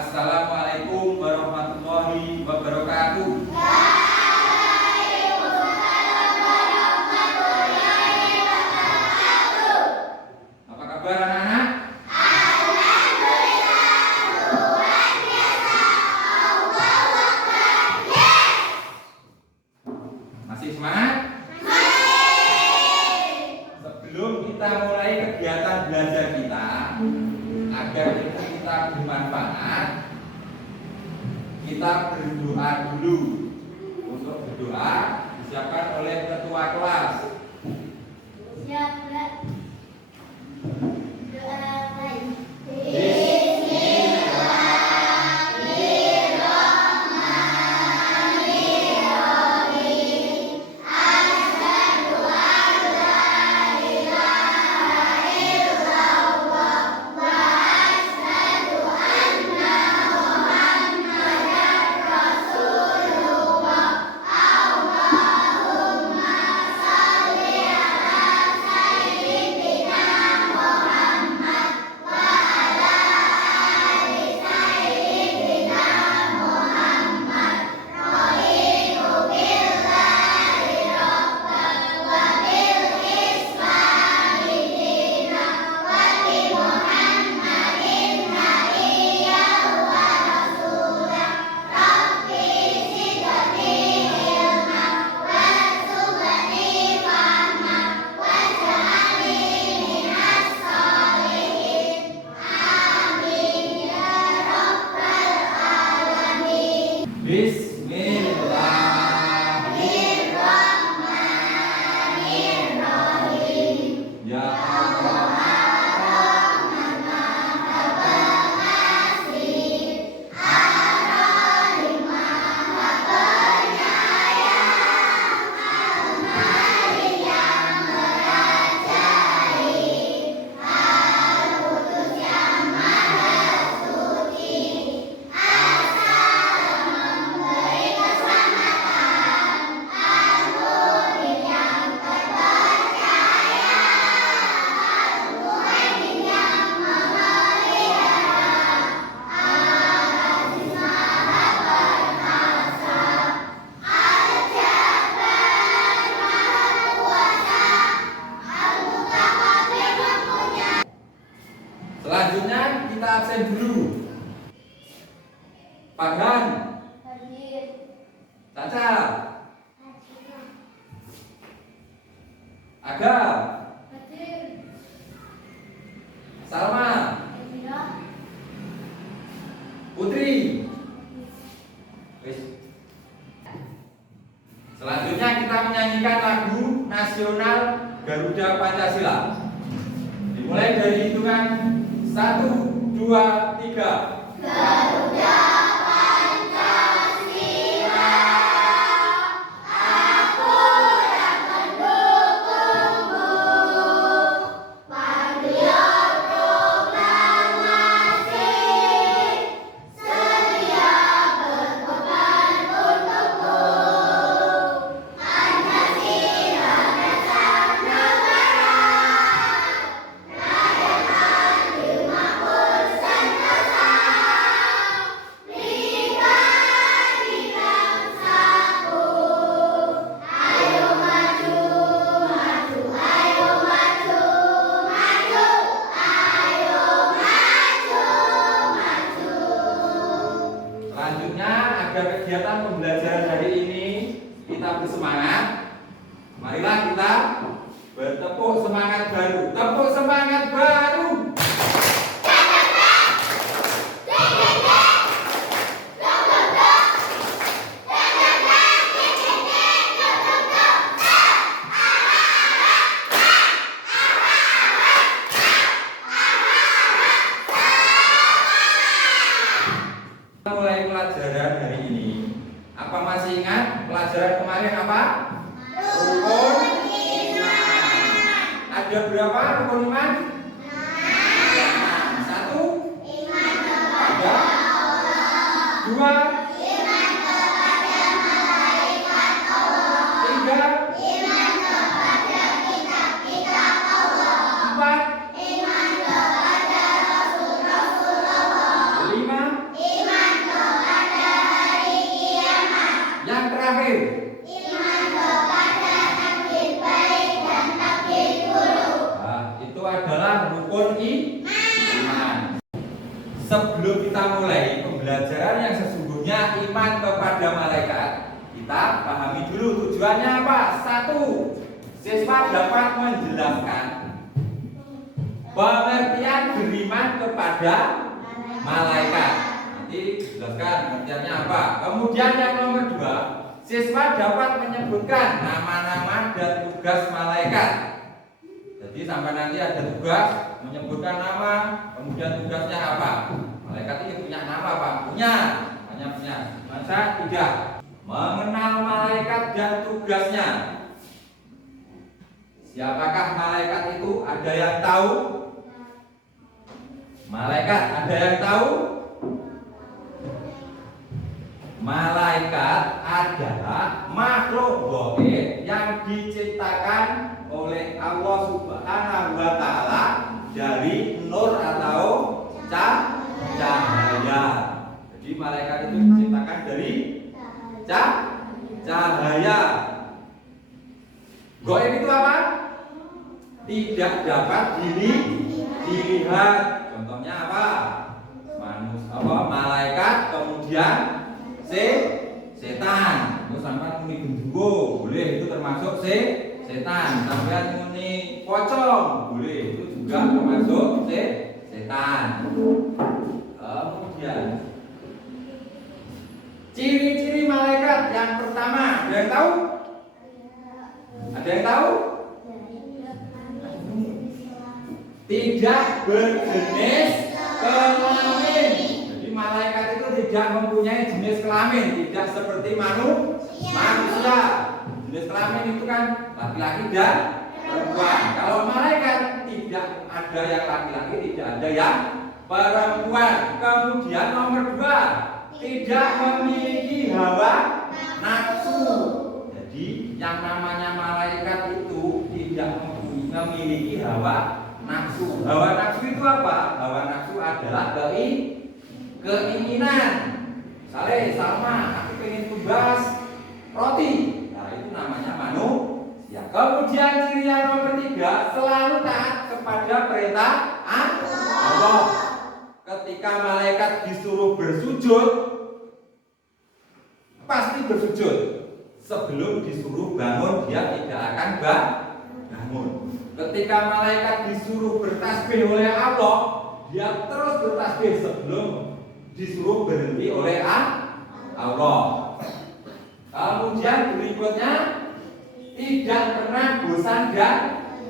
Assalamualaikum warahmatullahi wabarakatuh. Apa kabar anak-anak? Masih semangat? Sebelum kita mulai kegiatan belajar kita, agar ilmu kita bermanfaat, kita berdoa dulu. Untuk berdoa disiapkan oleh ketua kelas. Siap, Mbak. Doa baik. Bismillahirrahmanirrahim. Ya Allah. Selanjutnya kita absen dulu. Farhan, Hadir. Caca, Aga, Hadir. Salma, Hadirah. Putri. Wis. Selanjutnya kita menyanyikan lagu nasional Garuda Pancasila. Dimulai dari hitungan 1, 2, 3. Garuda Pancasila, aku yang mendukungmu. Patriot proklamasi, sedia berkorban untukmu. Pancasila dasar negara, rakyat adil makmur sentosa. Pribadi bangsaku, ayo maju, maju, ayo maju, maju, ayo maju, maju. Selanjutnya, agar kegiatan pembelajaran hari ini kita bersemangat, marilah kita bertepuk semangat baru. Tepuk semangat baru. Kita mulai pelajaran hari ini. Apa masih ingat pelajaran kemarin apa? Rukun iman. Ada berapa rukun iman? 1, Iman kepada 2, iman kepada malaikat Allah, 3, iman kepada kitab-kitab Allah, 4, iman kepada Rasul-Rasul Allah, 5, iman sebelum kita mulai pembelajaran yang sesungguhnya iman kepada malaikat, kita pahami dulu tujuannya apa. Satu, siswa dapat menjelaskan pengertian beriman kepada malaikat. Nanti jelaskan pengertiannya apa. Kemudian yang nomor dua, siswa dapat menyebutkan nama-nama dan tugas malaikat. Jadi sampai nanti ada tugas menyebutkan nama, kemudian tugasnya apa. Malaikat ini punya nama Pak? Punya. Hanya punya. Masa tidak? Mengenal malaikat dan tugasnya. Siapakah malaikat itu? Ada yang tahu? Malaikat ada yang tahu? Malaikat adalah makhluk gaib yang diciptakan oleh Allah Subhanahu wa taala dari nur atau cahaya. Jadi malaikat itu diciptakan dari cahaya. Gaib itu apa? Tidak dapat dilihat. Contohnya apa? Malaikat, kemudian setan. Terus sampai muni gendruwo, boleh, itu termasuk setan. Sampai muni pocong, boleh, itu juga termasuk setan. Kemudian ciri-ciri malaikat yang pertama, ada yang tahu? Ada yang tahu? Tidak berjenis kelamin. Jadi malaikat itu tidak mempunyai jenis kelamin, tidak seperti manusia. Jenis kelamin itu kan laki-laki dan perempuan. Kalau malaikat tidak ada yang laki-laki, tidak ada yang perempuan. Kemudian nomor dua, tidak memiliki hawa nafsu. Jadi yang namanya malaikat itu tidak memiliki hawa nafsu. Hawa nafsu itu apa? Hawa nafsu adalah keinginan. Misalnya sama, aku ingin tugas roti. Nah itu namanya manusia. Kemudian ciri yang nomor tiga, selalu taat kepada perintah Allah. Ketika malaikat disuruh bersujud, pasti bersujud. Sebelum disuruh bangun, dia tidak akan bangun. Ketika malaikat disuruh bertasbih oleh Allah, dia terus bertasbih sebelum disuruh berhenti oleh Allah. Kemudian berikutnya, tidak pernah bosan dan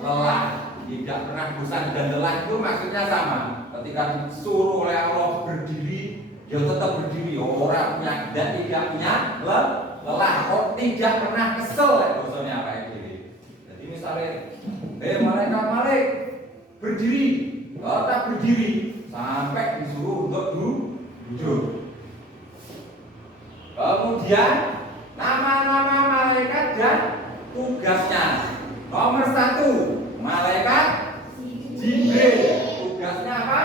lelah. Tidak pernah bosan dan lelah itu maksudnya sama. Ketika disuruh oleh Allah berdiri, dia tetap berdiri. Orang punya dan tidak punya lelah. Tidak pernah kesel. Maksudnya apa itu? Jadi misalnya, malaikat berdiri, tetap berdiri sampai disuruh untuk duduk. Kemudian nama-nama malaikat dan tugasnya. Nomor satu, malaikat Jibril. Tugasnya apa?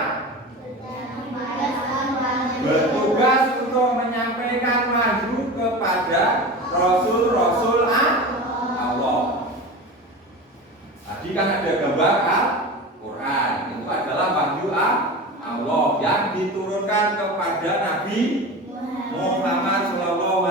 Bertugas untuk menyampaikan wahyu kepada rasul-rasul Allah. Tadi kan ada gambar Al-Quran. Itu adalah wahyu Allah yang diturunkan kepada Nabi Muhammad SAW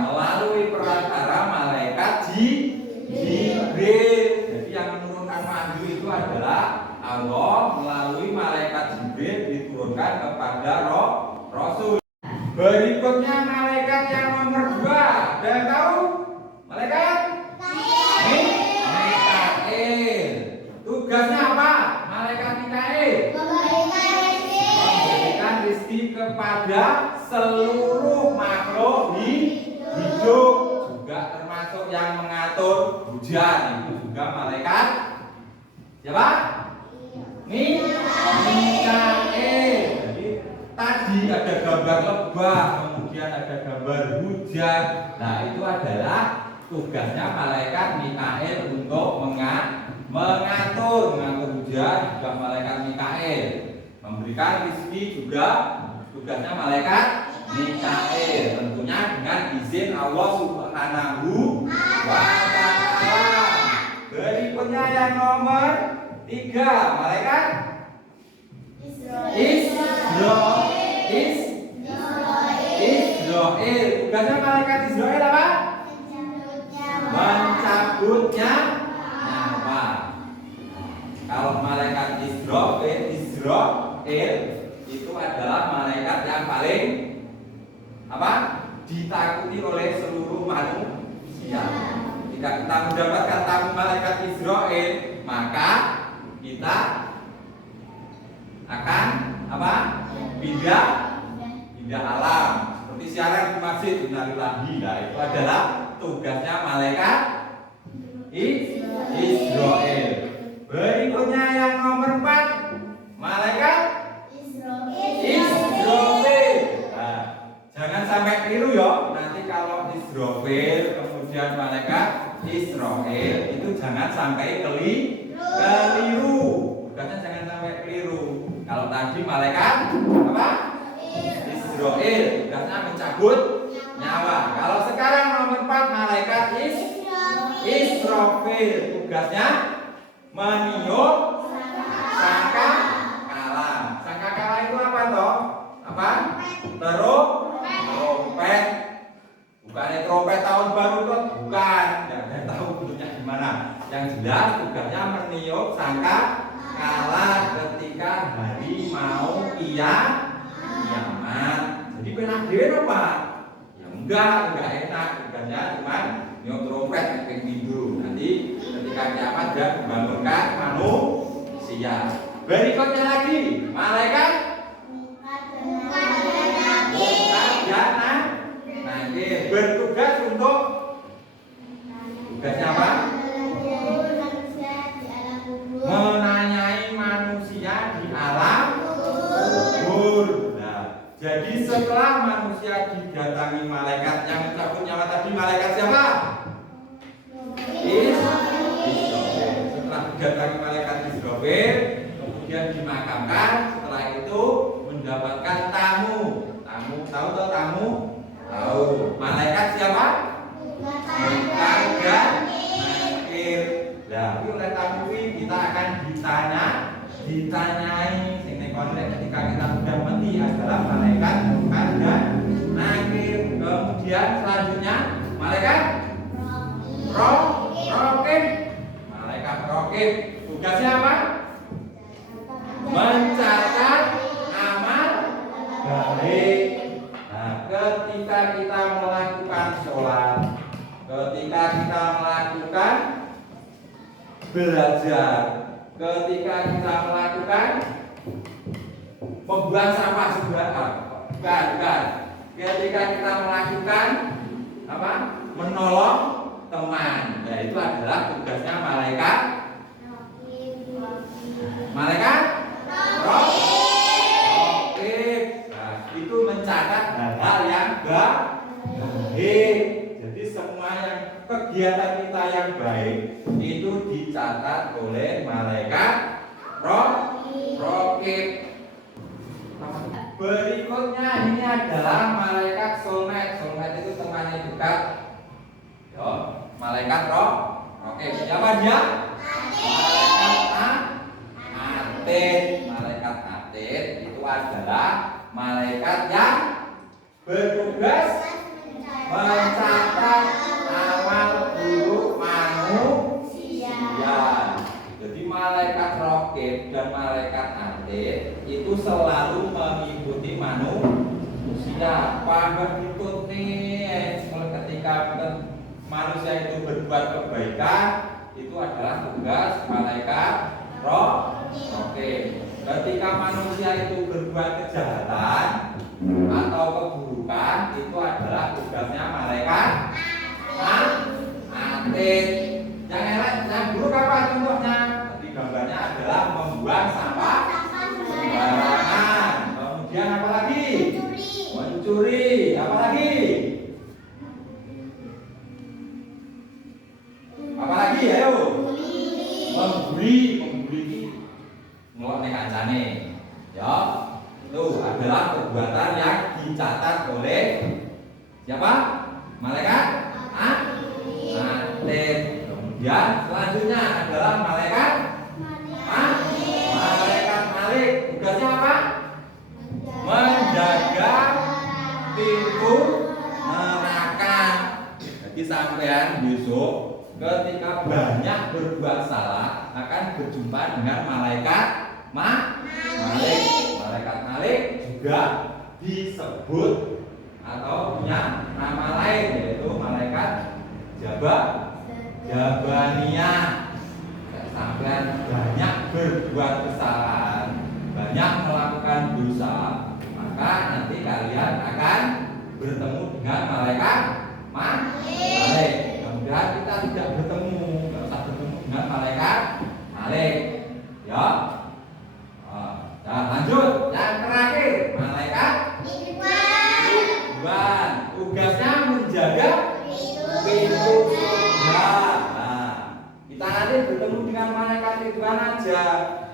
melalui perantara malaikat Jibril. Jadi yang menurunkan wahyu itu adalah Allah melalui malaikat Jibril diturunkan kepada Rasul. Berikutnya malaikat yang nomor dua, ada yang tahu? Malaikat Mikail. Tugasnya apa? Malaikat Mikail memberikan rezeki kepada seluruh makhluk hidup, juga termasuk yang mengatur hujan. Itu juga malaikat siapa? Mikail. Jadi tadi ada gambar lebah, kemudian ada gambar hujan. Nah itu adalah tugasnya malaikat Mikail untuk mengatur hujan. Juga malaikat Mikail memberikan rezeki, juga tugasnya malaikat Mikail, tentunya dengan izin Allah Subhanahu wa ta'ala. Berikutnya yang nomor tiga, malaikat Israfil. Israel. Tugasnya malaikat Israel apa? Mencabutnya nyawa. Kalau malaikat Israel itu adalah malaikat yang paling apa? Ditakuti oleh seluruh manusia. Jika kita mendapatkan tamu malaikat Israel, maka kita akan apa? Pindah alam. Seperti siaran di masjid, innalillahi, itu adalah tugasnya malaikat Israel. Berikutnya yang nomor 4, malaikat Israfil. Nah, jangan sampai keliru ya. Nanti kalau Israfil kemudian malaikat Israel itu jangan sampai keliru. Tugasnya jangan sampai keliru. Kalau tadi malaikat apa? Israel, tugasnya mencabut nyawa. Kalau sekarang nomor 4 malaikat Israfil, tugasnya meniup sangkakala. Sangkakala itu apa toh? Apa? Trompet. Bukannya trompet tahun baru toh? Bukan. Jangan tahu bentuknya gimana. Yang jelas tugasnya meniup sangkakala ketika hari mau kiamat. Jadi penak dhewe apa? Ya enggak enak. Tugasnya cuma niup trompet kayak gitu. Nanti ketika kiamat dia membangunkan manusia. Berikutnya lagi malaikat Nakir bertugas untuk tugasnya apa? Menanyai manusia di alam kubur. Nah, jadi setelah manusia didatangi malaikat yang mencabut nyawa tadi, malaikat siapa? Setelah didatangi malaikat Israfil, kemudian dimakamkan. Setelah itu mendapatkan tamu. Tahu atau tamu? Tahu. Malaikat siapa? Nakir. Nah, oleh tamu ini kita akan ditanyai. Sing ning konteks ketika kita sudah mati adalah malaikat dan nakir. Kemudian selanjutnya malaikat Raqib. Malaikat Raqib tugasnya apa? Mencatat amal baik. Nah, ketika kita melakukan sholat, ketika kita melakukan belajar, ketika kita melakukan pembuang sampah bukan. Ketika kita melakukan apa? Menolong teman. Nah, itu adalah tugasnya malaikat Raqib. Nah, itu mencatat hal-hal yang baik. Jadi semua yang kegiatan kita yang baik itu dicatat oleh malaikat Raqib. Berikutnya ini adalah malaikat Solmet. Solmet itu temannya juga. Yo, malaikat Raqib. Siapa dia? Malaikat Atid itu adalah malaikat yang bertugas mencatat amal buruk manusia. Jadi malaikat Raqib dan malaikat Atid itu selalu mengikuti manusia. Mengikuti ketika manusia itu berbuat kebaikan, itu adalah tugas malaikat Raqib. Ketika manusia itu berbuat kejahatan atau keburukan, itu adalah tugasnya malaikat Atid. Yang elek, yang buruk apa contohnya? Di gambarnya adalah membuang sampah sembarangan. Kemudian apa lagi? Mencuri. Apa lagi? Apa lagi? Ayo. Membuli ngelok ning kancane. Ya, itu adalah perbuatan yang dicatat oleh siapa? Malaikat Atid. Kemudian selanjutnya adalah malaikat Malik. Tugasnya apa? sampean besok ketika banyak berbuat salah akan berjumpa dengan malaikat Malik. Malaikat Malik juga disebut atau punya nama lain yaitu malaikat Jabaniyah. Sampean banyak berbuat kesalahan, banyak melakukan dosa, maka nanti kalian akan bertemu dengan malaikat Malik. Mudah-mudahan kita tidak bertemu, nggak usah bertemu dengan malaikat Malik, ya. Nah, lanjut yang terakhir, malaikat Ridwan. Tugasnya menjaga pintu surga. Nah, kita nanti bertemu dengan malaikat Ridwan aja.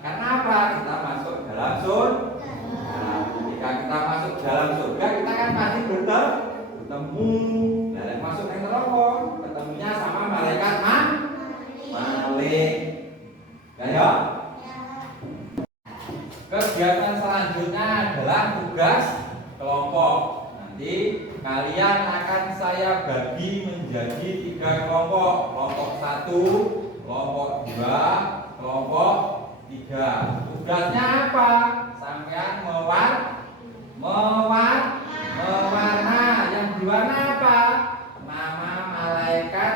Karena apa? Kita masuk dalam surga. Nah, ketika kita masuk dalam surga, kita kan pasti bertemu. Nah, yang masuk ke neraka, ketemunya sama malaikat Malik. Ya. Kegiatan selanjutnya adalah tugas kelompok. Nanti kalian akan saya bagi menjadi 3 kelompok. Kelompok 1, kelompok 2, kelompok 3. Tugasnya apa? Sampean mewarna. Yang diwarna apa? Nama malaikat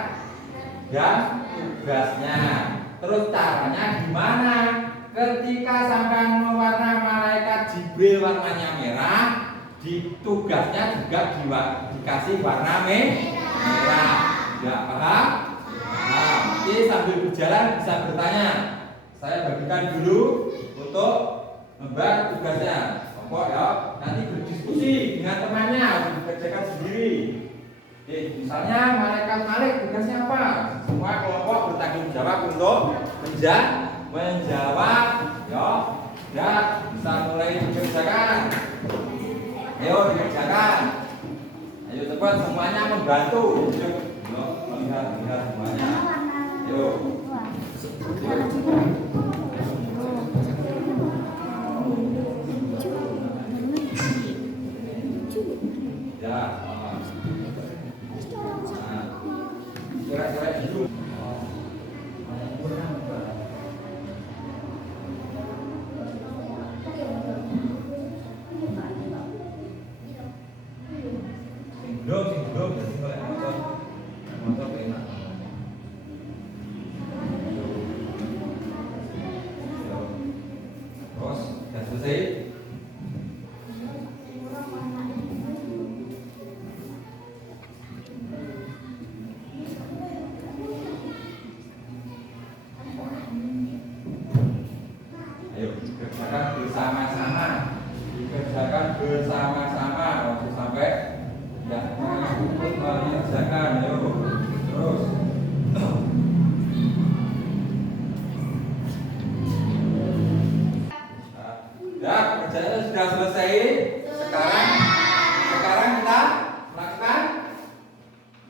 dan tugasnya. Terus caranya gimana? Ketika sampean mewarna malaikat Jibril warnanya merah, di tugasnya juga dikasih warna merah. Ya, paham? Nah, nanti sambil berjalan bisa bertanya. Saya bagikan dulu untuk membuat tugasnya. Kelompok ya, nanti berdiskusi dengan temannya, dikerjakan sendiri. Oke, misalnya malaikat Malik tugasnya apa? Semua kelompok bertanggung jawab untuk menjawab, ya, bisa mulai dikerjakan. Ayo dikerjakan. Ayo cepat semuanya membantu. Yuk, melihat semuanya. Yuk. Ya. Kira-kira itu. Belum, jadi kalau motor enak. Terus, sudah selesai? Ayo, kerjakan bersama-sama. Dikerjakan bersama-sama waktu sampai ya, mengerjakan. Ayo, terus. Ya, kerjanya sudah selesai. Sekarang kita melakukan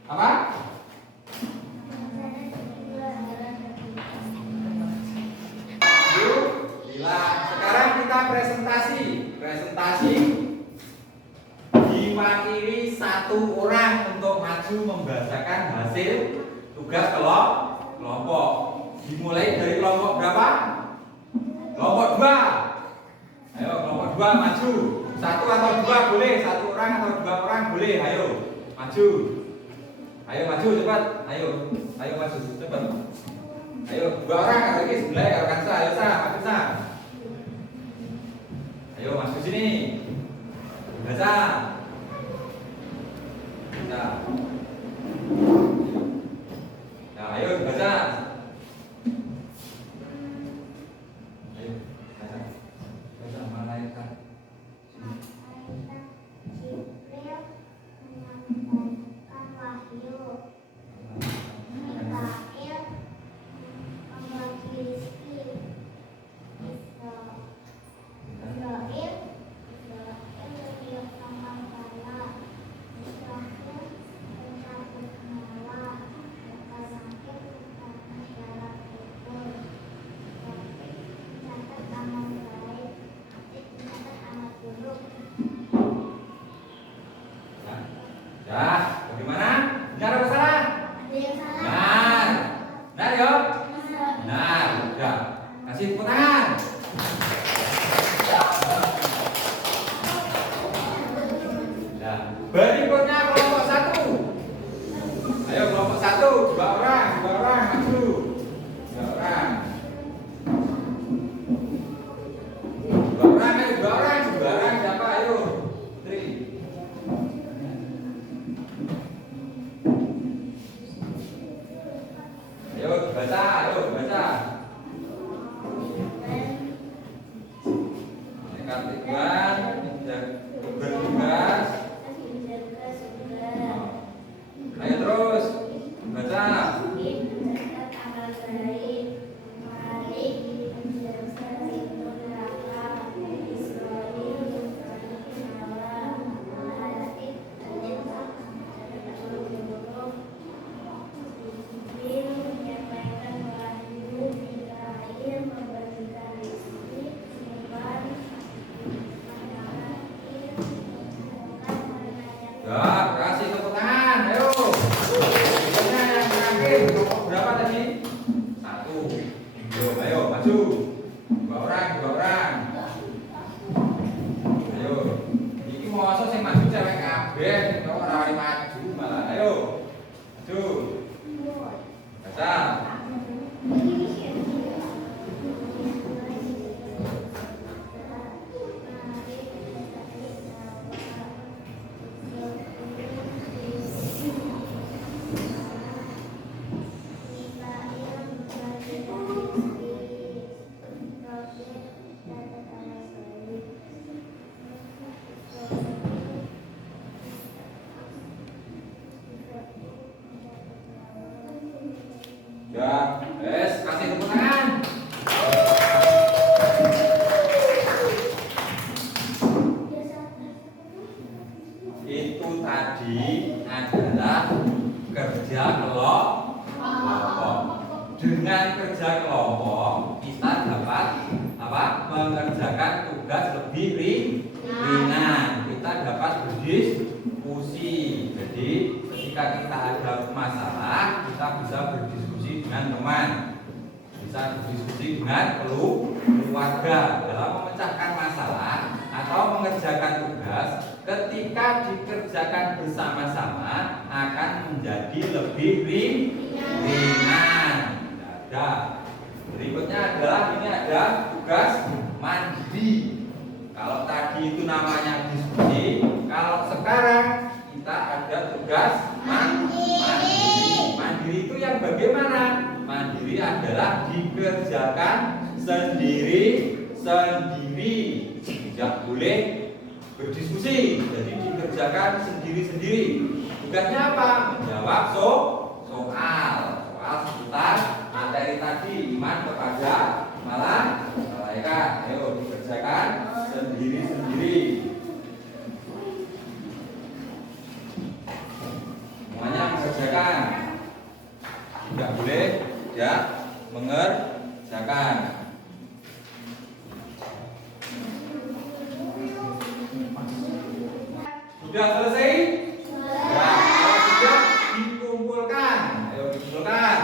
apa? Sekarang kita presentasi diwakili 1 orang untuk maju membacakan hasil tugas kelompok. Dimulai dari kelompok berapa? Kelompok 2. Ayo kelompok 2 maju. 1 atau 2 boleh, 1 orang atau 2 orang boleh. Ayo maju. Ayo maju cepat. Ayo maju cepat. Ayo 2 orang atau lagi sebelah ya kan sa. Ayo sa, maju sa. Ayo masuk sini. Baca. Nah, ayo baca. Ayo baca. Baca malaikat. Jibril menyampaikan wahyu. Mikail membagi rezeki. Israel menyiapkan Berikutnya kelompok 1. Ayo kelompok 1, 2 orang maju. 2 orang. 2 orang, ayo 2 orang siapa? Ayo. Putri. Ayo baca. Kartiban bertugas. Ayo terus baca. Ya, kasih tepuk tangan. Ayo. Berikutnya yang terakhir, kelompok berapa tadi? 1. Ayo maju. 2 orang. Ayo. Iki mosok sing maju cewek kabeh, kok ora wani maju malah. Ayo. Maju. Baca. Ya, kasih tepuk tangan. Itu tadi adalah kerja kelompok. Dengan kerja kelompok kita dapat mengerjakan tugas lebih ringan. Kita dapat berdiskusi. Jadi ketika kita ada masalah, kita bisa berdiskusi dengan teman, bisa berdiskusi dengan keluarga dalam memecahkan masalah atau mengerjakan tugas. Ketika dikerjakan bersama-sama akan menjadi lebih ringan. Berikutnya adalah ini ada tugas mandi. Kalau tadi itu namanya diskusi, kalau sekarang kita ada tugas mandiri. Mandiri itu yang bagaimana? Mandiri adalah dikerjakan sendiri. Tidak boleh berdiskusi, jadi dikerjakan sendiri-sendiri. Tugasnya apa? Menjawab soal seputar materi tadi, iman kepada malaikat. Ayo dikerjakan sendiri-sendiri. Semuanya mengerjakan. Tidak boleh tidak mengerjakan. Sudah selesai? Ya, kalau sudah dikumpulkan. Ayo dikumpulkan.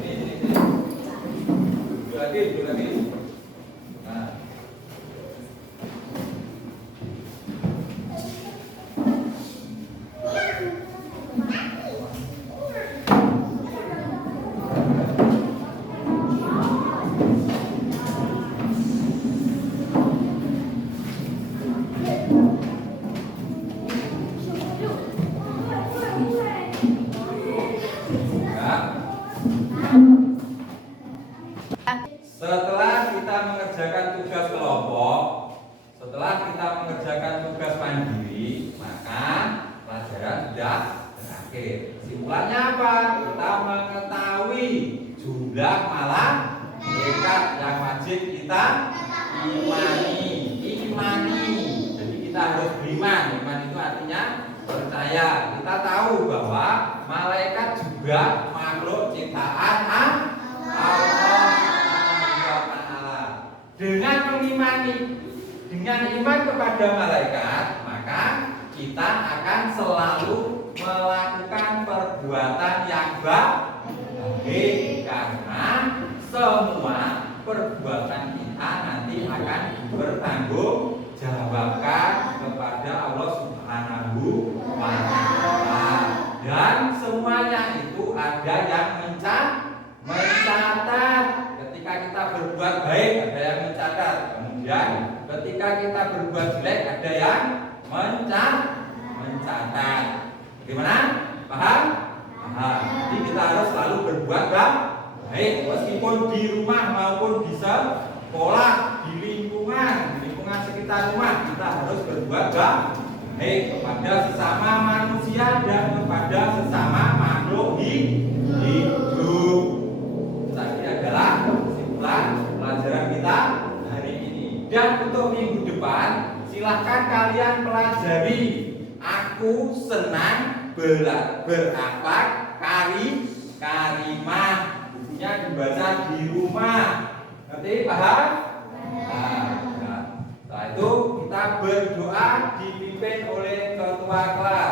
Ini. Dua lagi. Nah. Setelah kita mengerjakan tugas kelompok, setelah kita mengerjakan tugas mandiri, maka pelajaran sudah berakhir. Kesimpulannya apa? Kita mengetahui jumlah malaikat yang wajib kita imani. Jadi kita harus beriman. Iman itu artinya percaya. Kita tahu bahwa malaikat juga makhluk ciptaan Allah. Dengan iman kepada malaikat, maka kita akan selalu melakukan perbuatan yang baik, karena semua perbuatan kita nanti akan bertanggung Jawabkan kepada Allah Subhanahu wa Ta'ala. Dan semuanya itu ada yang mencatat. Ketika kita berbuat baik ada yang mencatat. Kemudian ketika kita berbuat jelek ada yang mencatat. Bagaimana? Paham? Paham. Jadi kita harus selalu berbuat baik meskipun di rumah maupun di sekolah, di lingkungan sekitar rumah kita harus berbuat baik kepada sesama manusia dan kepada sesama makhluk hidup. Ini adalah kesimpulan pelajaran kita hari ini. Dan untuk minggu depan silahkan kalian pelajari aku senang berakhlak karimah. Bukunya dibaca di rumah. Ngerti? Paham? Setelah itu kita berdoa dipimpin oleh ketua kelas.